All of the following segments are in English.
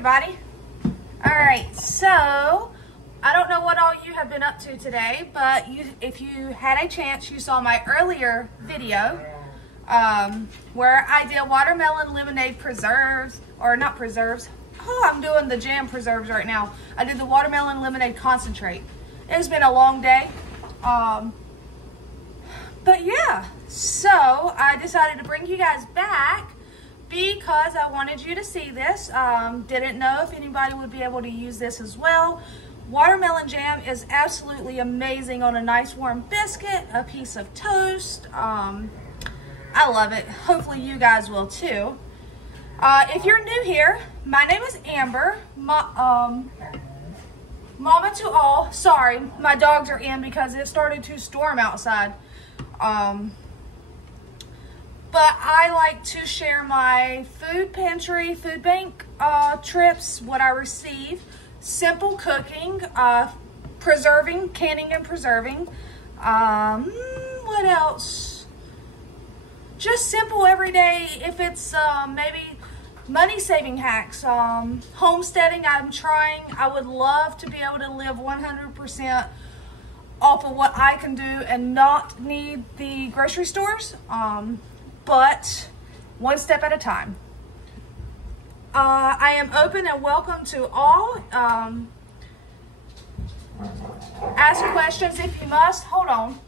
everybody. All right, so I don't know what all you have been up to today, but if you had a chance, you saw my earlier video where I did watermelon lemonade preserves, or not preserves. Oh, I'm doing the jam preserves right now. I did the watermelon lemonade concentrate. It's been a long day. But yeah, so I decided to bring you guys back because I wanted you to see this. Didn't know if anybody would be able to use this as well. Watermelon jam is absolutely amazing on a nice warm biscuit, a piece of toast. I love it. Hopefully you guys will too. If you're new here, my name is Amber. Mama to all. Sorry, my dogs are in because it started to storm outside. But I like to share my food pantry, food bank trips, what I receive, simple cooking, preserving, canning and preserving. What else? Just simple everyday, if it's maybe money saving hacks, homesteading. I would love to be able to live 100% off of what I can do and not need the grocery stores. But one step at a time. I am open and welcome to all. Ask questions if you must. Hold on.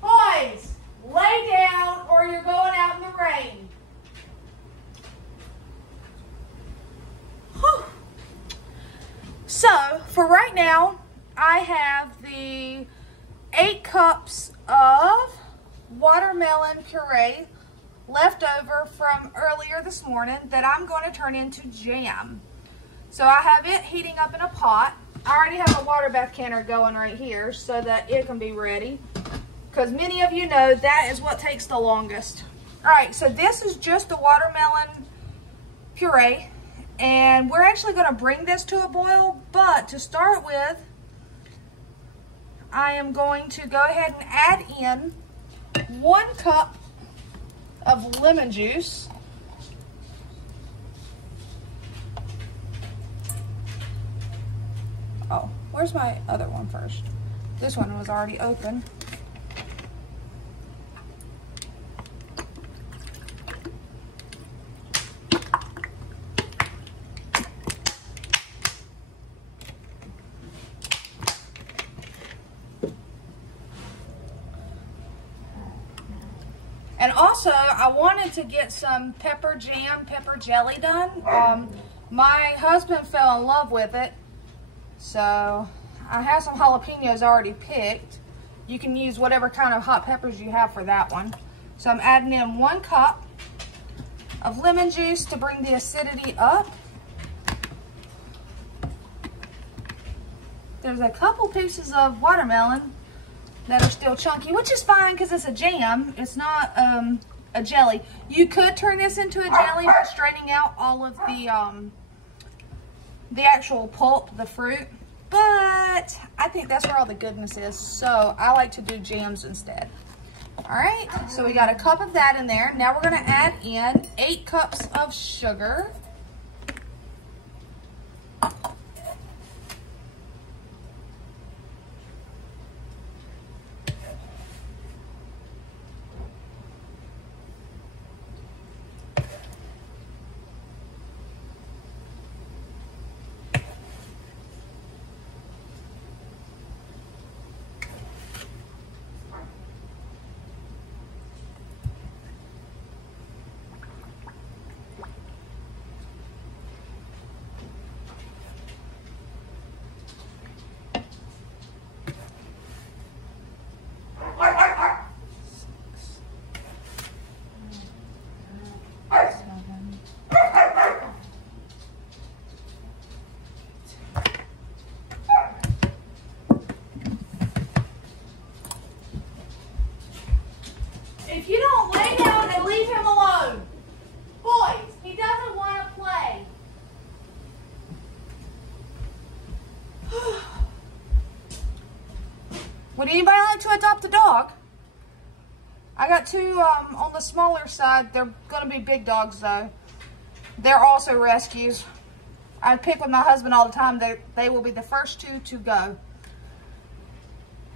Boys, lay down or you're going out in the rain. Whew. So, for right now, I have the 8 cups of watermelon puree left over from earlier this morning that I'm going to turn into jam. So I have it heating up in a pot. I already have a water bath canner going right here so that it can be ready, because many of you know that is what takes the longest. All right, so this is just the watermelon puree, and we're actually going to bring this to a boil, but to start with, I am going to go ahead and add in 1 cup of lemon juice. Oh, where's my other one first? This one was already open. And also, I wanted to get some pepper jam, pepper jelly done. My husband fell in love with it, so I have some jalapenos already picked. You can use whatever kind of hot peppers you have for that one. So I'm adding in 1 cup of lemon juice to bring the acidity up. There's a couple pieces of watermelon that are still chunky, which is fine because it's a jam. It's not a jelly. You could turn this into a jelly by straining out all of the actual pulp, the fruit, but I think that's where all the goodness is, so I like to do jams instead. All right, so we got a cup of that in there. Now we're gonna add in 8 cups of sugar. If you don't lay down and leave him alone. Boys, he doesn't want to play. Would anybody like to adopt a dog? I got 2 on the smaller side. They're going to be big dogs though. They're also rescues. I pick with my husband all the time. They will be the first two to go,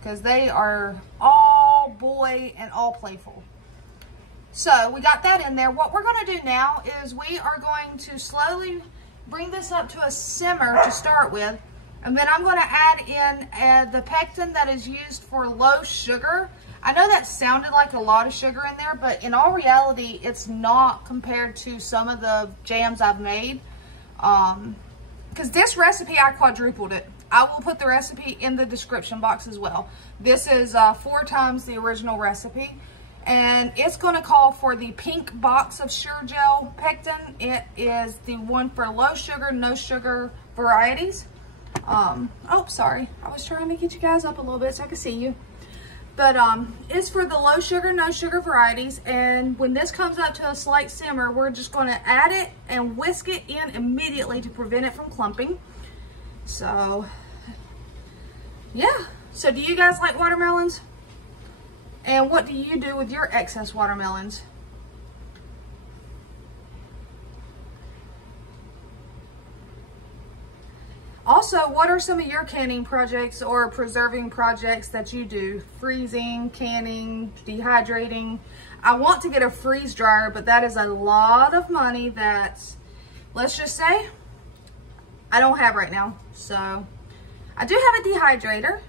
because they are all boy and all playful. So we got that in there. What we're going to do now is we are going to slowly bring this up to a simmer to start with. And then I'm going to add in the pectin that is used for low sugar. I know that sounded like a lot of sugar in there, but in all reality, it's not compared to some of the jams I've made. Because this recipe, I quadrupled it. I will put the recipe in the description box as well. This is 4 times the original recipe. And it's going to call for the pink box of Sure Gel pectin. It is the one for low sugar, no sugar varieties. Oh, sorry. I was trying to get you guys up a little bit so I could see you. But it's for the low sugar, no sugar varieties. And when this comes up to a slight simmer, we're just going to add it and whisk it in immediately to prevent it from clumping. So, yeah. So do you guys like watermelons? And what do you do with your excess watermelons? Also, what are some of your canning projects or preserving projects that you do? Freezing, canning, dehydrating. I want to get a freeze dryer, but that is a lot of money that, let's just say, I don't have right now. So, I do have a dehydrator.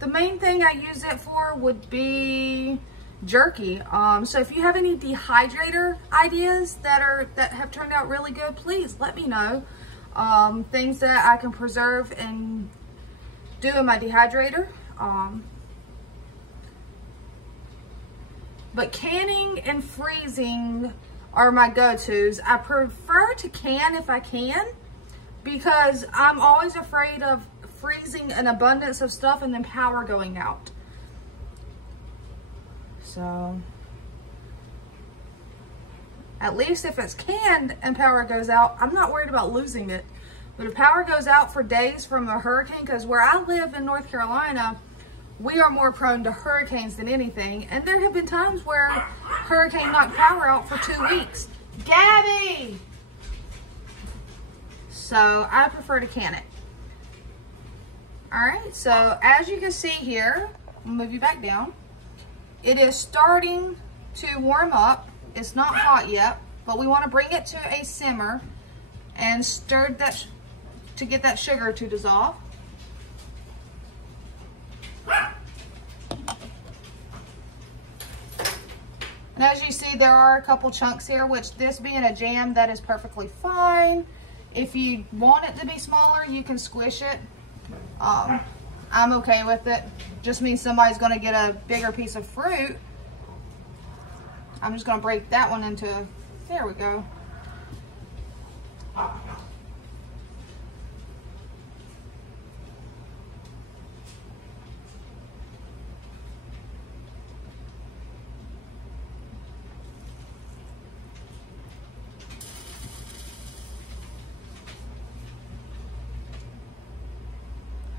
The main thing I use it for would be jerky. So if you have any dehydrator ideas that have turned out really good, please let me know. Things that I can preserve and do in my dehydrator. But canning and freezing are my go-tos. I prefer to can if I can, because I'm always afraid of freezing an abundance of stuff and then power going out. So, at least if it's canned and power goes out, I'm not worried about losing it. But if power goes out for days from a hurricane, because where I live in North Carolina, we are more prone to hurricanes than anything. And there have been times where hurricane knocked power out for 2 weeks. Gabby! So, I prefer to can it. Alright, so as you can see here, I'll move you back down. It is starting to warm up. It's not hot yet, but we want to bring it to a simmer and stir that to get that sugar to dissolve. And as you see, there are a couple chunks here, which this being a jam, that is perfectly fine. If you want it to be smaller, you can squish it. I'm okay with it. Just means somebody's going to get a bigger piece of fruit. I'm just going to break that one into, there we go.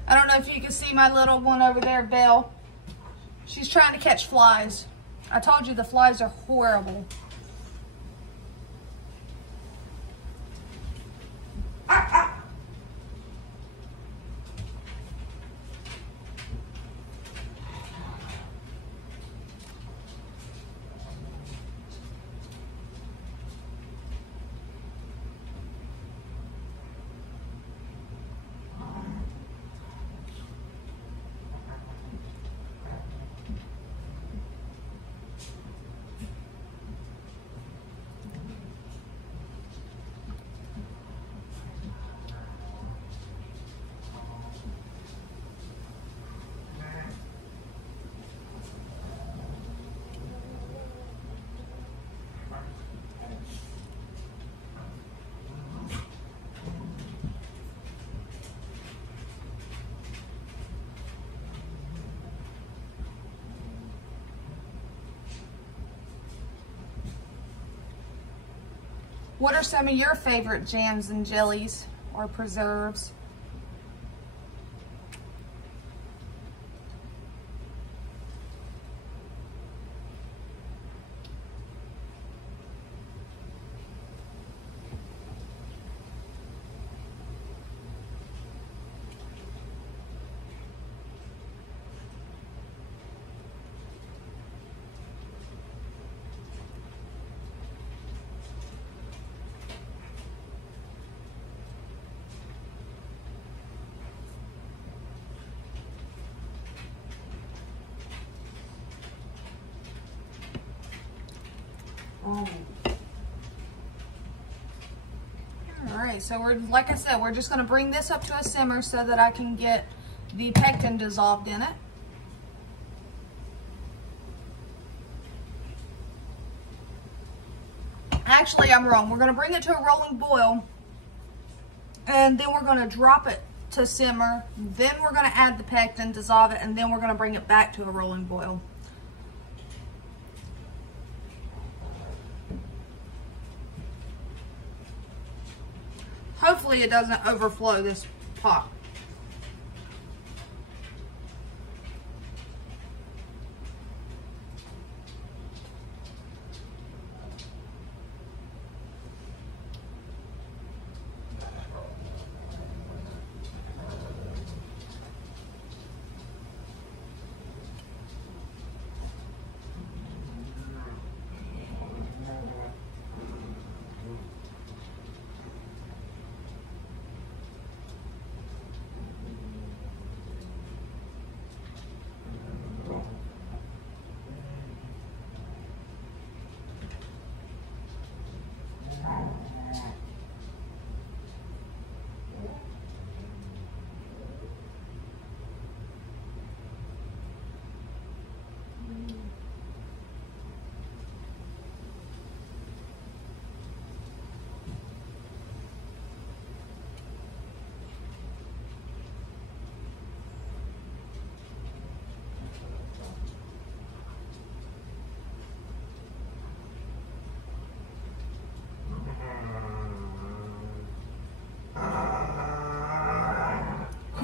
I don't know if you can see my little one over there, Belle. She's trying to catch flies. I told you the flies are horrible. What are some of your favorite jams and jellies or preserves? Oh. All right, so we're, like I said, we're just gonna bring this up to a simmer so that I can get the pectin dissolved in it. Actually, I'm wrong. We're gonna bring it to a rolling boil, and then we're gonna drop it to simmer. Then we're gonna add the pectin, dissolve it, and then we're gonna bring it back to a rolling boil. Hopefully it doesn't overflow this pot.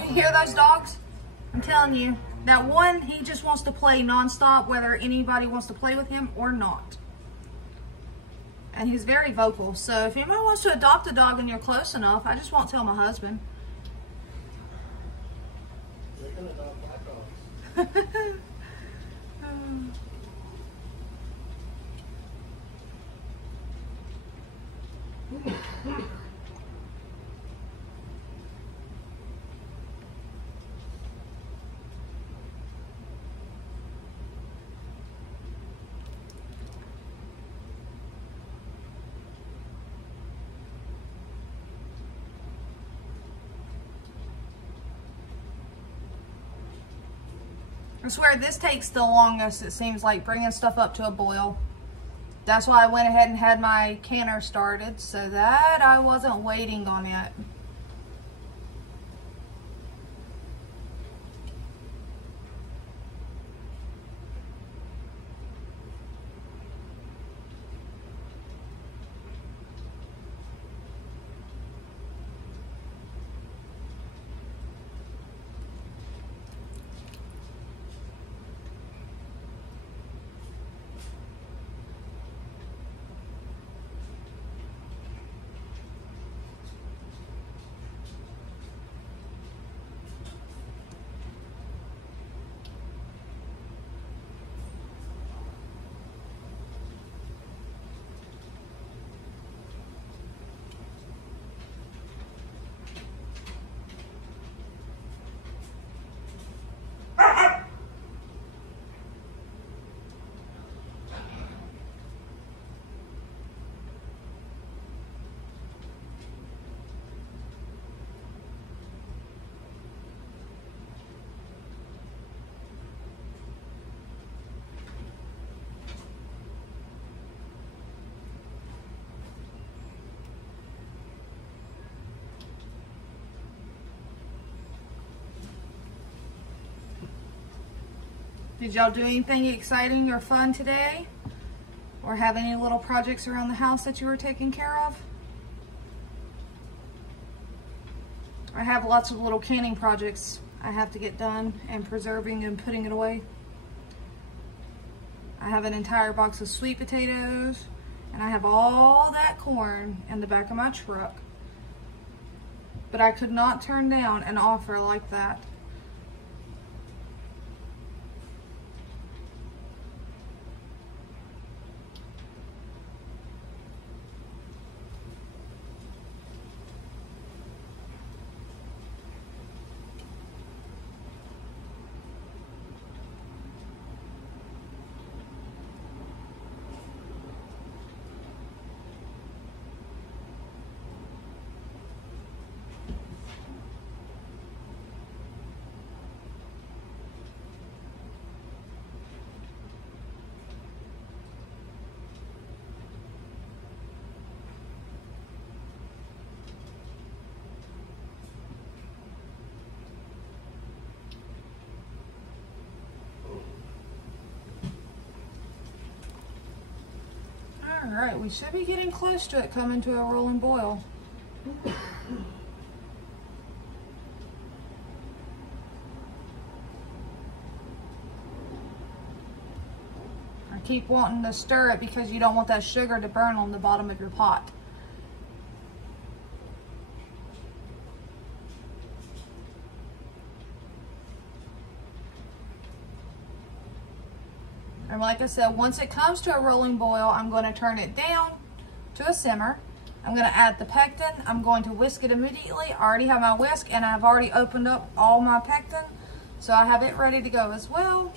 You hear those dogs? I'm telling you, that one, he just wants to play nonstop, whether anybody wants to play with him or not. And he's very vocal. So if anybody wants to adopt a dog and you're close enough, I just won't tell my husband. They can adopt black dogs. I swear this takes the longest, it seems like, bringing stuff up to a boil. That's why I went ahead and had my canner started so that I wasn't waiting on it. Did y'all do anything exciting or fun today? Or have any little projects around the house that you were taking care of? I have lots of little canning projects I have to get done, and preserving and putting it away. I have an entire box of sweet potatoes, and I have all that corn in the back of my truck. But I could not turn down an offer like that. All right, we should be getting close to it coming to a rolling boil. I keep wanting to stir it because you don't want that sugar to burn on the bottom of your pot. And like I said, once it comes to a rolling boil, I'm going to turn it down to a simmer. I'm going to add the pectin. I'm going to whisk it immediately. I already have my whisk and I've already opened up all my pectin, so I have it ready to go as well.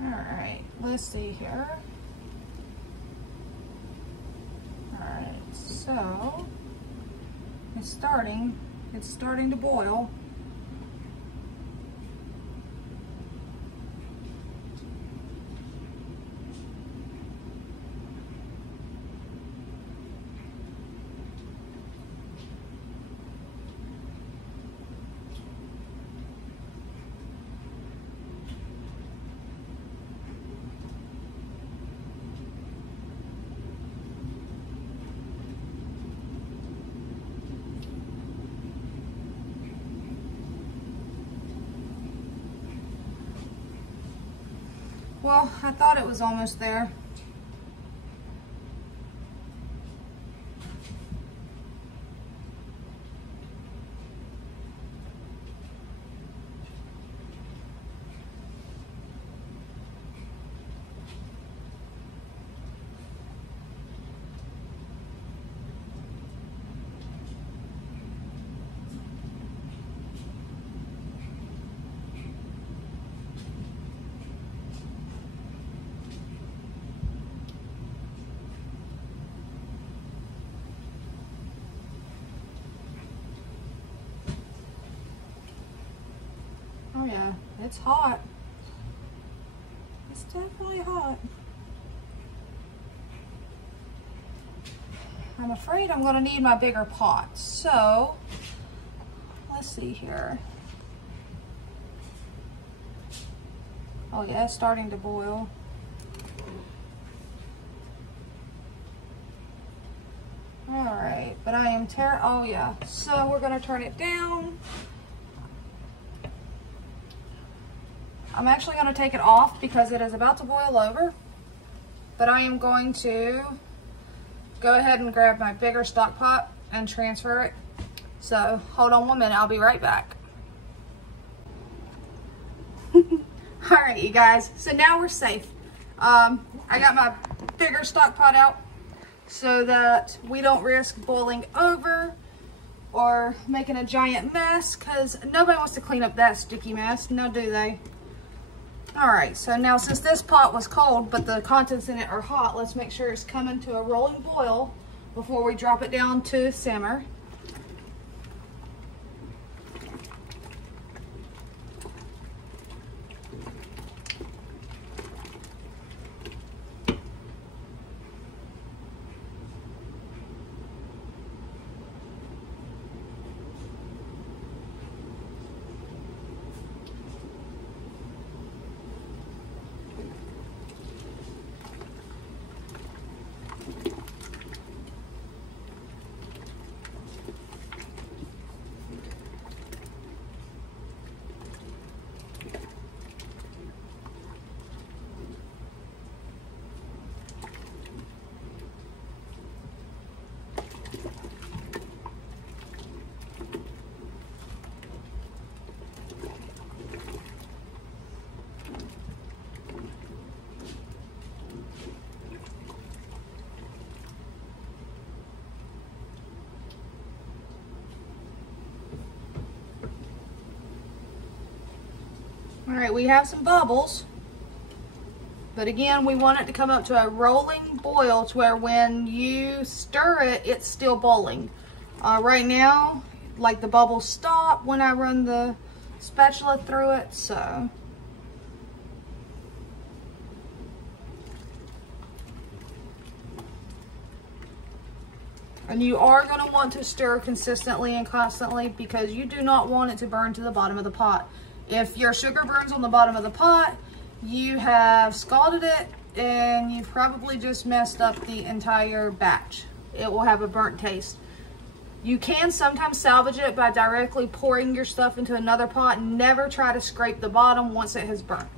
Alright, let's see here. Alright, so it's starting to boil. Well, I thought it was almost there. Oh yeah, it's hot. It's definitely hot. I'm afraid I'm gonna need my bigger pot. So, let's see here. Oh yeah, it's starting to boil. All right, but I am oh yeah. So we're gonna turn it down. I'm actually going to take it off because it is about to boil over, but I am going to go ahead and grab my bigger stock pot and transfer it. So hold on 1 minute, I'll be right back. Alright you guys, so now we're safe. I got my bigger stock pot out so that we don't risk boiling over or making a giant mess, because nobody wants to clean up that sticky mess, now do they? All right, so now since this pot was cold but the contents in it are hot, let's make sure it's coming to a rolling boil before we drop it down to simmer. All right, we have some bubbles, but again, we want it to come up to a rolling boil to where when you stir it, it's still boiling. Right now, like the bubbles stop when I run the spatula through it, so. And you are going to want to stir consistently and constantly because you do not want it to burn to the bottom of the pot. If your sugar burns on the bottom of the pot, you have scalded it and you've probably just messed up the entire batch. It will have a burnt taste. You can sometimes salvage it by directly pouring your stuff into another pot. Never try to scrape the bottom once it has burnt.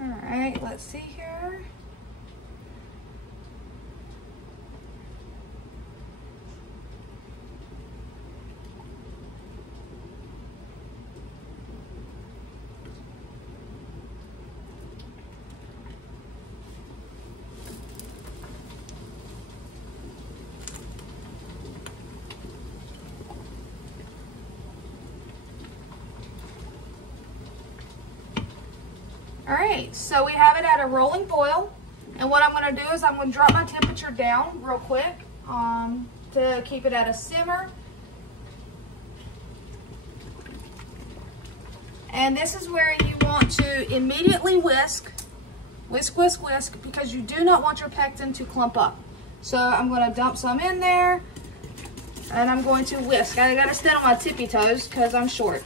Alright, let's see here. All right, so we have it at a rolling boil, and what I'm going to do is I'm going to drop my temperature down real quick to keep it at a simmer. And this is where you want to immediately whisk, because you do not want your pectin to clump up. So I'm going to dump some in there, and I'm going to whisk. I got to stand on my tippy toes because I'm short.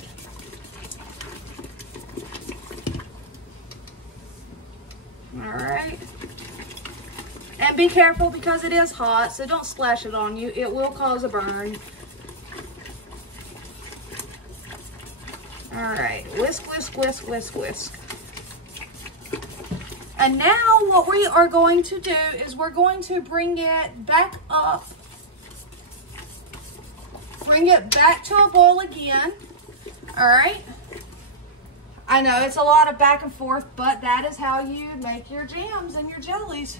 Alright, and be careful because it is hot, so don't splash it on you. It will cause a burn. Alright, whisk, whisk, whisk, whisk, whisk. And now what we are going to do is we're going to bring it back up. Bring it back to a boil again. Alright. I know it's a lot of back and forth, but that is how you make your jams and your jellies.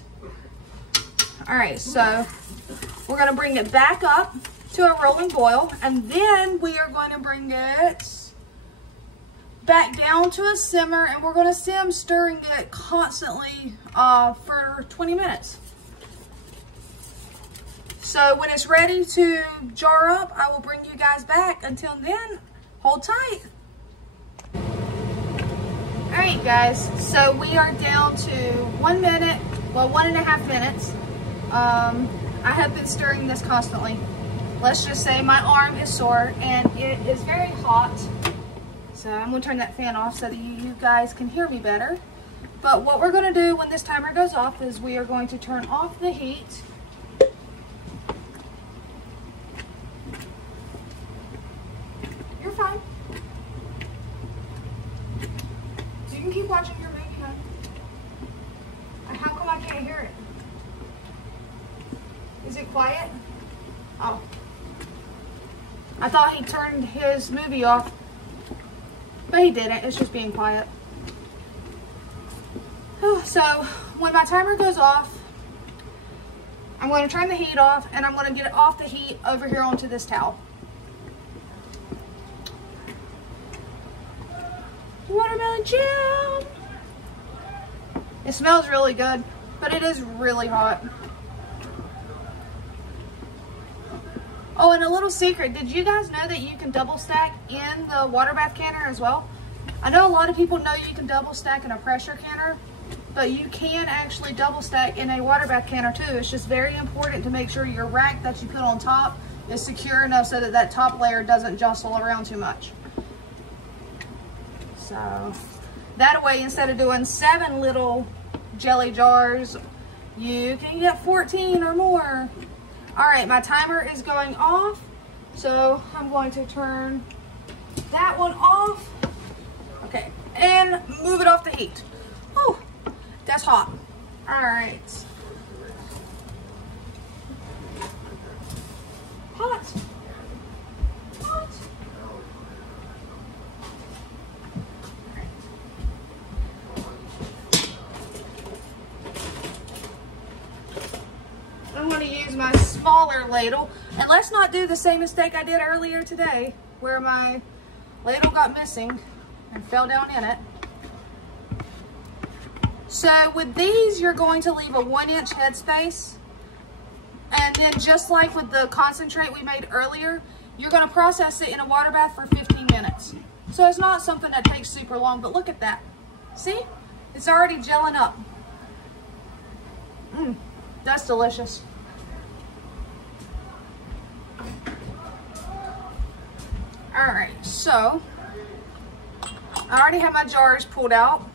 All right, so we're gonna bring it back up to a rolling boil, and then we are going to bring it back down to a simmer, and we're gonna sim stirring it constantly for 20 minutes. So when it's ready to jar up, I will bring you guys back. Until then, hold tight. All right, guys, so we are down to 1 minute, well, 1.5 minutes. I have been stirring this constantly. Let's just say my arm is sore and it is very hot. So I'm gonna turn that fan off so that you guys can hear me better. But what we're gonna do when this timer goes off is we are going to turn off the heat. You're fine. You can keep watching your movie, huh? How come I can't hear it? Is it quiet? Oh. I thought he turned his movie off. But he didn't. It's just being quiet. So when my timer goes off, I'm going to turn the heat off, and I'm going to get it off the heat over here onto this towel. Watermelon jam! It smells really good, but it is really hot. Oh, and a little secret, did you guys know that you can double stack in the water bath canner as well? I know a lot of people know you can double stack in a pressure canner, but you can actually double stack in a water bath canner too. It's just very important to make sure your rack that you put on top is secure enough so that that top layer doesn't jostle around too much. So that way, instead of doing 7 little jelly jars, you can get 14 or more. All right, my timer is going off, so I'm going to turn that one off. Okay, and move it off the heat. Oh, that's hot. All right. Hot. Hot. I'm going to use my smaller ladle, and let's not do the same mistake I did earlier today where my ladle got missing and fell down in it. So with these, you're going to leave a 1-inch headspace, and then just like with the concentrate we made earlier, you're going to process it in a water bath for 15 minutes. So it's not something that takes super long, but look at that. See? It's already gelling up. That's delicious. All right, so I already have my jars pulled out.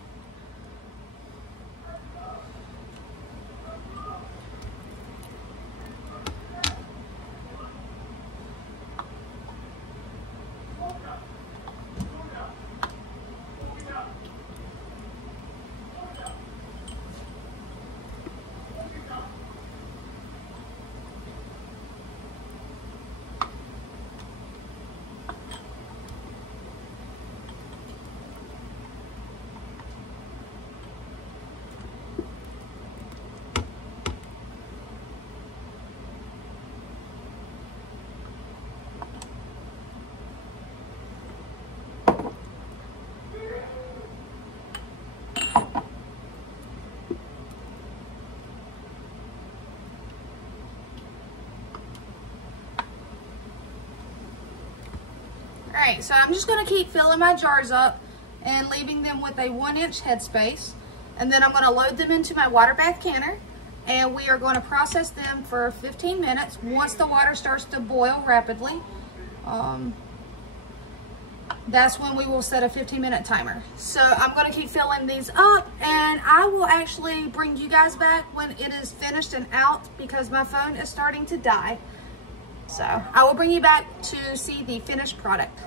Alright, so I'm just going to keep filling my jars up and leaving them with a 1-inch headspace. And then I'm going to load them into my water bath canner. And we are going to process them for 15 minutes. Once the water starts to boil rapidly, that's when we will set a 15-minute timer. So I'm going to keep filling these up, and I will actually bring you guys back when it is finished and out because my phone is starting to die. So I will bring you back to see the finished product.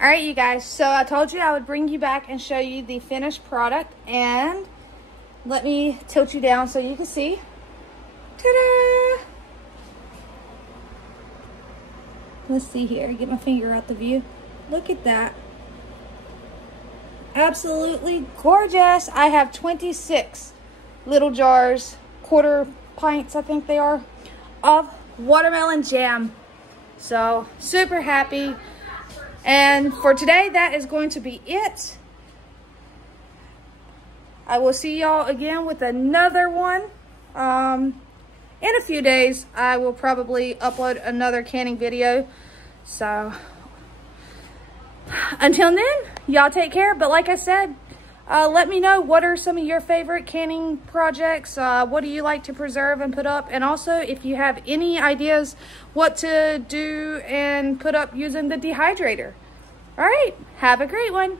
All right, you guys, so I told you I would bring you back and show you the finished product, and let me tilt you down so you can see. Ta-da! Let's see here, get my finger out the view. Look at that. Absolutely gorgeous. I have 26 little jars, quarter pints I think they are, of watermelon jam. So super happy. And for today, that is going to be it. I will see y'all again with another one. In a few days, I will probably upload another canning video. So until then, y'all take care. But like I said, let me know what are some of your favorite canning projects. What do you like to preserve and put up? And also, if you have any ideas what to do and put up using the dehydrator. All right, have a great one.